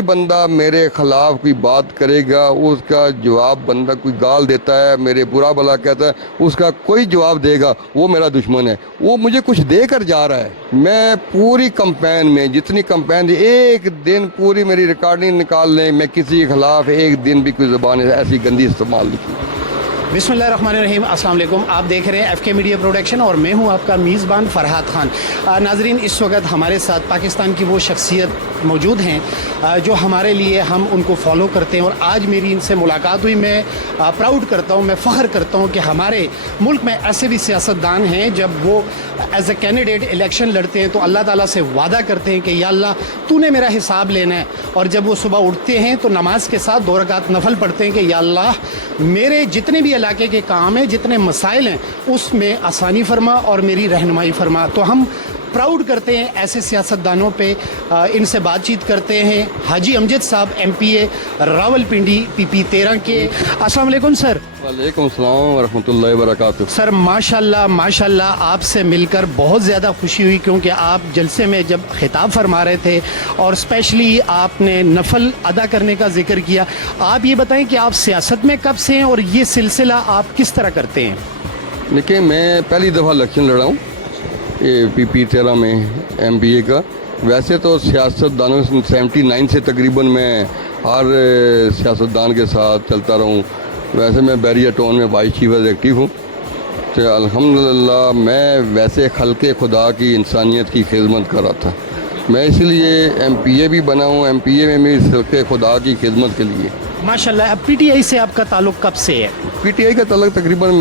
کوئی بندہ میرے خلاف کوئی بات کرے گا اس کا جواب بندہ کوئی گال دیتا ہے میرے برا بھلا کہتا ہے اس کا کوئی جواب دے گا وہ میرا دشمن ہے. وہ مجھے کچھ دے کر جا رہا ہے. میں پوری کمپین میں جتنی کمپین ایک دن پوری میری ریکارڈنگ نکال لیں میں کسی کے خلاف ایک دن بھی کوئی زبان ایسی گندی استعمال نہیں کی. بسم اللہ الرحمن الرحیم. السلام علیکم. آپ دیکھ رہے ہیں ایف کے میڈیا پروڈکشن اور میں ہوں آپ کا میزبان فرحات خان. ناظرین اس وقت ہمارے ساتھ پاکستان کی وہ شخصیت موجود ہیں جو ہمارے لیے ہم ان کو فالو کرتے ہیں اور آج میری ان سے ملاقات ہوئی. میں پراؤڈ کرتا ہوں, میں فخر کرتا ہوں کہ ہمارے ملک میں ایسے بھی سیاستدان ہیں جب وہ ایز اے کینڈیڈیٹ الیکشن لڑتے ہیں تو اللہ تعالیٰ سے وعدہ کرتے ہیں کہ یا اللہ تو نے میرا حساب لینا ہے, اور جب وہ صبح اٹھتے ہیں تو نماز کے ساتھ 2 رکعت نفل پڑھتے ہیں کہ یا اللہ میرے جتنے بھی علاقے کے کام ہیں جتنے مسائل ہیں اس میں آسانی فرما اور میری رہنمائی فرما. تو ہم پراؤڈ کرتے ہیں ایسے سیاستدانوں پہ. ان سے بات چیت کرتے ہیں حاجی امجد صاحب MPA راولپنڈی PP 13 کے. السلام علیکم سر. وعلیکم السلام ورحمۃ اللہ وبرکاتہ. سر ماشاءاللہ آپ سے مل کر بہت زیادہ خوشی ہوئی کیونکہ آپ جلسے میں جب خطاب فرما رہے تھے اور اسپیشلی آپ نے نفل ادا کرنے کا ذکر کیا. آپ یہ بتائیں کہ آپ سیاست میں کب سے ہیں اور یہ سلسلہ آپ کس طرح کرتے ہیں؟ دیکھیں میں پہلی دفعہ الیکشن لڑا ہوں PP 13 میں MPA کا. ویسے تو سیاست دانوں 79 سے تقریباً میں ہر سیاستدان کے ساتھ چلتا رہا ہوں. ویسے میں بیریا ٹاؤن میں وائس چیف ایکٹیو ہوں. تو الحمدللہ میں ویسے خلق خدا کی انسانیت کی خدمت کر رہا تھا. میں اس لیے MPA بھی بنا ہوں. MPA میں میری خلق خدا کی خدمت کے لیے. ماشاءاللہ. اب PTI سے آپ کا تعلق کب سے ہے؟ PTI کا تعلق تقریباً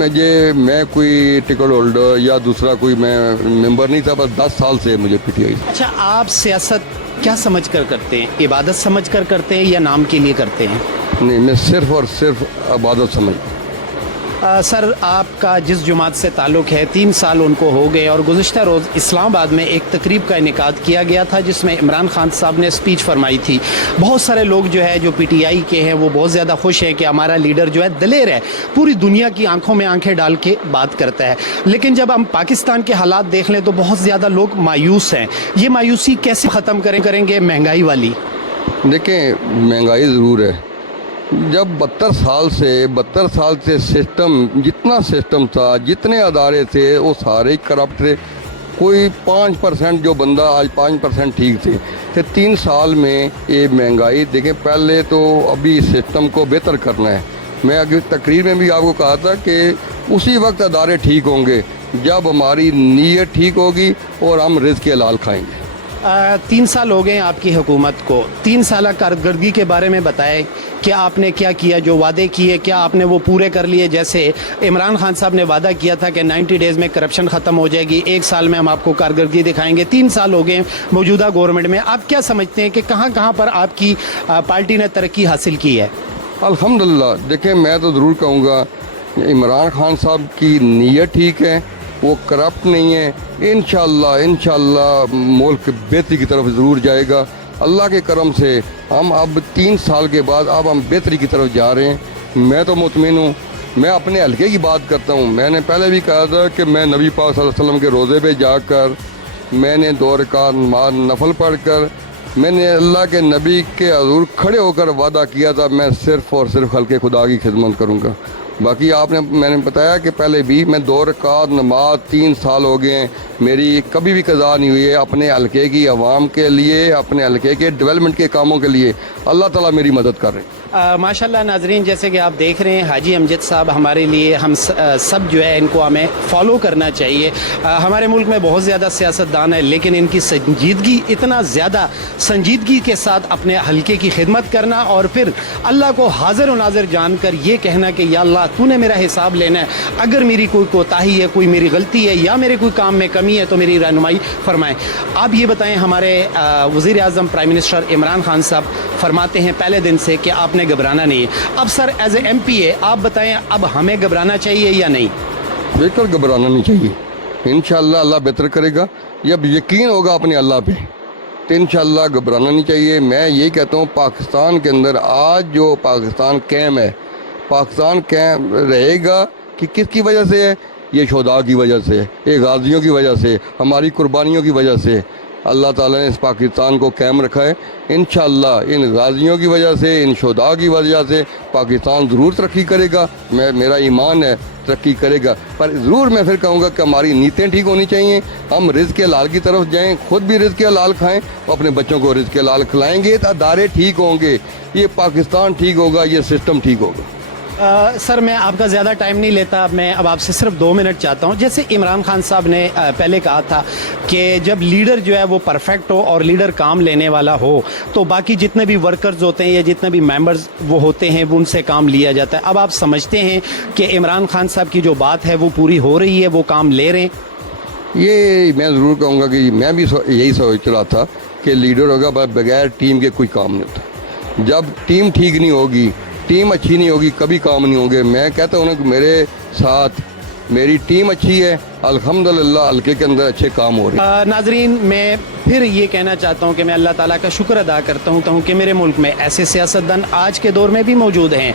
میں کوئی ٹکٹ ہولڈر یا دوسرا کوئی میں ممبر نہیں تھا, بس 10 سال سے مجھے PTI. اچھا, آپ سیاست کیا سمجھ کر کرتے ہیں؟ عبادت سمجھ کر کرتے ہیں یا نام کے لیے کرتے ہیں؟ نہیں, میں صرف اور صرف عبادت سمجھتا ہوں. سر آپ کا جس جماعت سے تعلق ہے 3 سال ان کو ہو گئے اور گزشتہ روز اسلام آباد میں ایک تقریب کا انعقاد کیا گیا تھا جس میں عمران خان صاحب نے اسپیچ فرمائی تھی. بہت سارے لوگ جو ہے جو PTI کے ہیں وہ بہت زیادہ خوش ہیں کہ ہمارا لیڈر جو ہے دلیر ہے, پوری دنیا کی آنکھوں میں آنکھیں ڈال کے بات کرتا ہے. لیکن جب ہم پاکستان کے حالات دیکھ لیں تو بہت زیادہ لوگ مایوس ہیں. یہ مایوسی کیسے ختم کریں گے مہنگائی والی؟ دیکھیں مہنگائی ضرور ہے. جب 72 سال سے سسٹم جتنا سسٹم تھا جتنے ادارے تھے وہ سارے کرپٹ تھے. کوئی 5% جو بندہ آج 5% ٹھیک تھے. کہ 3 سال میں یہ مہنگائی دیکھیں. پہلے تو ابھی سسٹم کو بہتر کرنا ہے. میں اگر تقریر میں بھی آپ کو کہا تھا کہ اسی وقت ادارے ٹھیک ہوں گے جب ہماری نیت ٹھیک ہوگی اور ہم رزق حلال کھائیں گے. 3 سال ہو گئے ہیں آپ کی حکومت کو. 3 سالہ کارکردگی کے بارے میں بتائیں کہ آپ نے کیا کیا, جو وعدے کیے کیا آپ نے وہ پورے کر لیے؟ جیسے عمران خان صاحب نے وعدہ کیا تھا کہ 90 ڈیز میں کرپشن ختم ہو جائے گی, 1 سال میں ہم آپ کو کارکردگی دکھائیں گے. 3 سال ہو گئے موجودہ گورنمنٹ میں. آپ کیا سمجھتے ہیں کہ کہاں پر آپ کی پارٹی نے ترقی حاصل کی ہے؟ الحمدللہ. دیکھیں میں تو ضرور کہوں گا عمران خان صاحب کی نیت ٹھیک ہے, وہ کرپٹ نہیں ہے. انشاءاللہ ملک بہتری کی طرف ضرور جائے گا. اللہ کے کرم سے ہم اب 3 سال کے بعد اب ہم بہتری کی طرف جا رہے ہیں. میں تو مطمئن ہوں. میں اپنے حلقے کی بات کرتا ہوں. میں نے پہلے بھی کہا تھا کہ میں نبی پاک صلی اللہ علیہ وسلم کے روزے پہ جا کر میں نے 2 رکعت نماز نفل پڑھ کر میں نے اللہ کے نبی کے حضور کھڑے ہو کر وعدہ کیا تھا میں صرف اور صرف خلق خدا کی خدمت کروں گا. باقی میں نے بتایا کہ پہلے بھی میں 2 رکعت نماز 3 سال ہو گئے ہیں, میری کبھی بھی قضا نہیں ہوئی ہے. اپنے حلقے کی عوام کے لیے, اپنے حلقے کے ڈیولپمنٹ کے کاموں کے لیے اللہ تعالیٰ میری مدد کر رہے ہیں. ماشاءاللہ. ناظرین جیسے کہ آپ دیکھ رہے ہیں حاجی امجد صاحب ہمارے لیے ہم سب جو ہے ان کو ہمیں فالو کرنا چاہیے. ہمارے ملک میں بہت زیادہ سیاستدان ہیں لیکن ان کی سنجیدگی, اتنا زیادہ سنجیدگی کے ساتھ اپنے حلقے کی خدمت کرنا اور پھر اللہ کو حاضر و ناظر جان کر یہ کہنا کہ یا اللہ تو نے میرا حساب لینا ہے, اگر میری کوئی کوتاہی ہے, کوئی میری غلطی ہے یا میرے کوئی کام میں کمی ہے تو میری رہنمائی فرمائیں. آپ یہ بتائیں, ہمارے وزیر اعظم پرائم منسٹر عمران خان صاحب فرماتے ہیں پہلے دن سے کہ آپ نے گھبرانا نہیں ہے. اب سر ایز اے MPA آپ بتائیں اب ہمیں گھبرانا چاہیے یا نہیں؟ بالکل گھبرانا نہیں چاہیے. انشاءاللہ اللہ بہتر کرے گا. جب یقین ہوگا اپنے اللہ پہ تو انشاءاللہ گھبرانا نہیں چاہیے. میں یہی کہتا ہوں پاکستان کے اندر آج جو پاکستان قائم ہے, پاکستان قائم رہے گا کہ کس کی وجہ سے ہے؟ یہ شہداء کی وجہ سے, یہ غازیوں کی وجہ سے, ہماری قربانیوں کی وجہ سے. اللہ تعالیٰ نے اس پاکستان کو قائم رکھا ہے. انشاءاللہ ان غازیوں کی وجہ سے, ان شہداء کی وجہ سے پاکستان ضرور ترقی کرے گا. میرا ایمان ہے ترقی کرے گا. پر ضرور میں پھر کہوں گا کہ ہماری نیتیں ٹھیک ہونی چاہیے. ہم رزق حلال کی طرف جائیں, خود بھی رزق حلال کھائیں, اپنے بچوں کو رزق حلال کھلائیں گے تو ادارے ٹھیک ہوں گے, یہ پاکستان ٹھیک ہوگا, یہ سسٹم ٹھیک ہوگا. سر میں آپ کا زیادہ ٹائم نہیں لیتا, میں اب آپ سے صرف 2 منٹ چاہتا ہوں. جیسے عمران خان صاحب نے پہلے کہا تھا کہ جب لیڈر جو ہے وہ پرفیکٹ ہو اور لیڈر کام لینے والا ہو تو باقی جتنے بھی ورکرز ہوتے ہیں یا جتنے بھی ممبرز وہ ہوتے ہیں وہ ان سے کام لیا جاتا ہے. اب آپ سمجھتے ہیں کہ عمران خان صاحب کی جو بات ہے وہ پوری ہو رہی ہے, وہ کام لے رہے ہیں؟ یہ میں ضرور کہوں گا کہ میں بھی یہی سوچ رہا تھا کہ لیڈر ہوگا بغیر ٹیم کے کوئی کام نہیں ہوتا. جب ٹیم ٹھیک نہیں ہوگی, ٹیم اچھی نہیں ہوگی, کبھی کام نہیں ہوں گے. میں کہتا ہوں کہ میرے ساتھ میری ٹیم اچھی ہے, الحمدللہ حلقے کے اندر اچھے کام ہو رہے ہیں. ناظرین, میں پھر یہ کہنا چاہتا ہوں کہ میں اللہ تعالیٰ کا شکر ادا کرتا ہوں کہ میرے ملک میں ایسے سیاستدان آج کے دور میں بھی موجود ہیں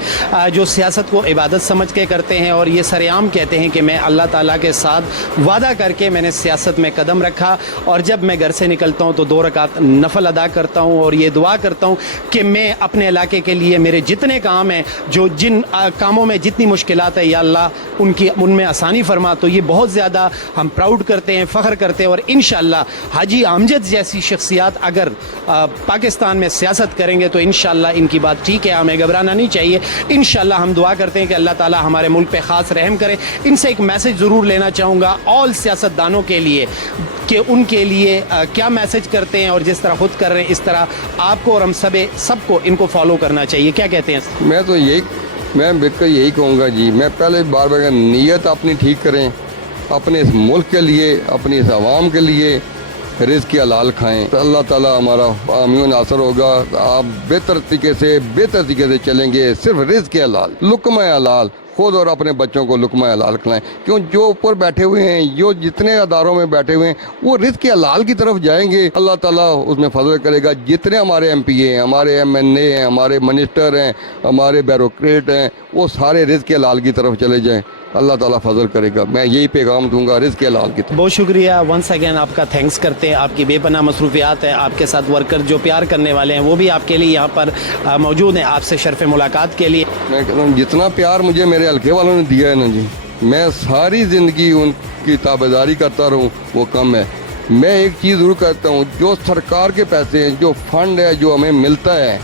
جو سیاست کو عبادت سمجھ کے کرتے ہیں اور یہ سرعام کہتے ہیں کہ میں اللہ تعالیٰ کے ساتھ وعدہ کر کے میں نے سیاست میں قدم رکھا, اور جب میں گھر سے نکلتا ہوں تو 2 رکعت نفل ادا کرتا ہوں اور یہ دعا کرتا ہوں کہ میں اپنے علاقے کے لیے میرے جتنے کام ہیں, جو جن کاموں میں جتنی مشکلات ہیں, یا اللہ ان میں آسانی فرما. تو یہ بہت زیادہ ہم پراؤڈ کرتے ہیں, فخر کرتے ہیں, اور انشاءاللہ حاجی امجد جیسی شخصیات اگر پاکستان میں سیاست کریں گے تو انشاءاللہ ان کی بات ٹھیک ہے, ہمیں گھبرانا نہیں چاہیے. انشاءاللہ ہم دعا کرتے ہیں کہ اللہ تعالی ہمارے ملک پہ خاص رحم کرے. ان سے ایک میسج ضرور لینا چاہوں گا آل سیاستدانوں کے لیے کہ ان کے لیے کیا میسج کرتے ہیں, اور جس طرح خود کر رہے ہیں اس طرح آپ کو اور ہم سب کو ان کو فالو کرنا چاہیے. کیا کہتے ہیں؟ میں بالکل یہی کہوں گا جی. میں پہلے بار نیت اپنی ٹھیک کریں, اپنے اس ملک کے لیے, اپنی اس عوام کے لیے رزق حلال کھائیں تو اللہ تعالیٰ ہمارا حامی و ناصر ہوگا. آپ بہتر طریقے سے چلیں گے. صرف رزق حلال, لقمہ حلال, خود اور اپنے بچوں کو لقمہ حلال کھلائیں. کیوں جو اوپر بیٹھے ہوئے ہیں, جو جتنے اداروں میں بیٹھے ہوئے ہیں, وہ رزق حلال کی طرف جائیں گے, اللہ تعالیٰ اس میں فضل کرے گا. جتنے ہمارے ایم پی ہیں, ہمارے ایم این اے ہیں, ہمارے منسٹر ہیں, ہمارے بیوروکریٹ ہیں, وہ سارے رزق حلال کی طرف چلے جائیں, اللہ تعالیٰ فضل کرے گا. میں یہی پیغام دوں گا, رزق حلال کی طرف. بہت شکریہ ونس اگین, آپ کا تھینکس کرتے ہیں. آپ کی بے پناہ مصروفیات ہیں, آپ کے ساتھ ورکر جو پیار کرنے والے ہیں وہ بھی آپ کے لیے یہاں پر موجود ہیں, آپ سے شرف ملاقات کے لیے. میں کہتا ہوں جتنا پیار مجھے میرے حلقے والوں نے دیا ہے نا جی, میں ساری زندگی ان کی تابعداری کرتا رہوں وہ کم ہے. میں ایک چیز ضرور کرتا ہوں, جو سرکار کے پیسے ہیں, جو فنڈ ہے, جو ہمیں ملتا ہے,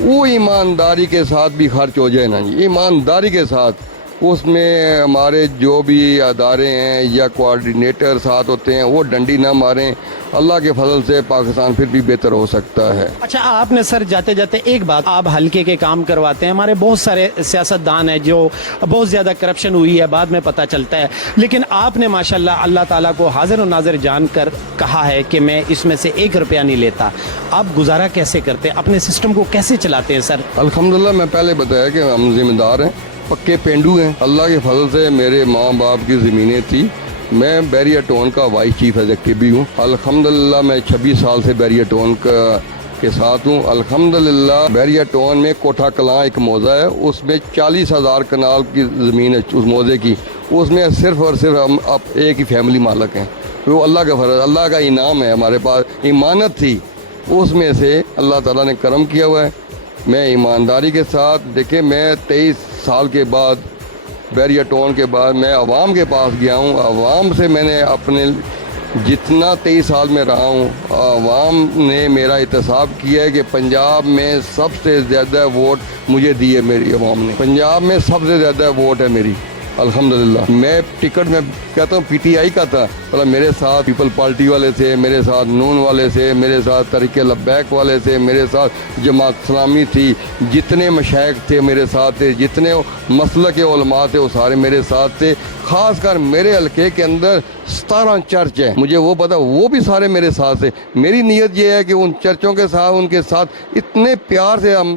وہ ایمانداری کے ساتھ بھی خرچ ہو جائے نا جی, ایمانداری کے ساتھ. اس میں ہمارے جو بھی ادارے ہیں یا کوآرڈینیٹر ساتھ ہوتے ہیں وہ ڈنڈی نہ ماریں. اللہ کے فضل سے پاکستان پھر بھی بہتر ہو سکتا ہے. اچھا, آپ نے سر جاتے جاتے ایک بات, آپ حلقے کے کام کرواتے ہیں. ہمارے بہت سارے سیاستدان ہیں جو بہت زیادہ کرپشن ہوئی ہے, بعد میں پتہ چلتا ہے, لیکن آپ نے ماشاءاللہ اللہ تعالیٰ کو حاضر و ناظر جان کر کہا ہے کہ میں اس میں سے 1 روپیہ نہیں لیتا. آپ گزارا کیسے کرتے ہیں, اپنے سسٹم کو کیسے چلاتے ہیں سر؟ الحمدللہ, میں پہلے بتایا کہ ہم ذمہ دار ہیں, پکے پینڈو ہیں. اللہ کے فضل سے میرے ماں باپ کی زمینیں تھی. میں بیریا ٹون کا وائس چیف ایگزیکٹو بھی ہوں. الحمدللہ میں 26 سال سے بیریا ٹون کے ساتھ ہوں. الحمدللہ بیریا ٹون میں کوٹھا کلاں ایک موضع ہے, اس میں 40,000 کنال کی زمین ہے اس موضع کی. اس میں صرف اور صرف ہم اب ایک ہی فیملی مالک ہیں. وہ اللہ کا فرض, اللہ کا انعام ہے. ہمارے پاس ایمانت تھی, اس میں سے اللہ تعالیٰ نے کرم کیا ہوا ہے. میں ایمانداری کے ساتھ, دیکھیں میں 23 سال کے بعد بیریا ٹون کے بعد میں عوام کے پاس گیا ہوں. عوام سے میں نے اپنے جتنا 23 سال میں رہا ہوں, عوام نے میرا احتساب کیا ہے کہ پنجاب میں سب سے زیادہ ووٹ مجھے دیے میری عوام نے. پنجاب میں سب سے زیادہ ووٹ ہے میری الحمدللہ. میں ٹکٹ میں کہتا ہوں پی ٹی آئی کا تھا, میرے ساتھ پیپل پارٹی والے تھے, میرے ساتھ نون والے تھے, میرے ساتھ تحریک لبیک والے تھے, میرے ساتھ جماعت اسلامی تھی, جتنے مشائخ تھے میرے ساتھ تھے, جتنے مسلک کے علماء تھے وہ سارے میرے ساتھ تھے. خاص کر میرے حلقے کے اندر 17 چرچ ہیں, مجھے وہ پتا, وہ بھی سارے میرے ساتھ تھے. میری نیت یہ ہے کہ ان چرچوں کے ساتھ, ان کے ساتھ اتنے پیار سے ہم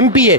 MPA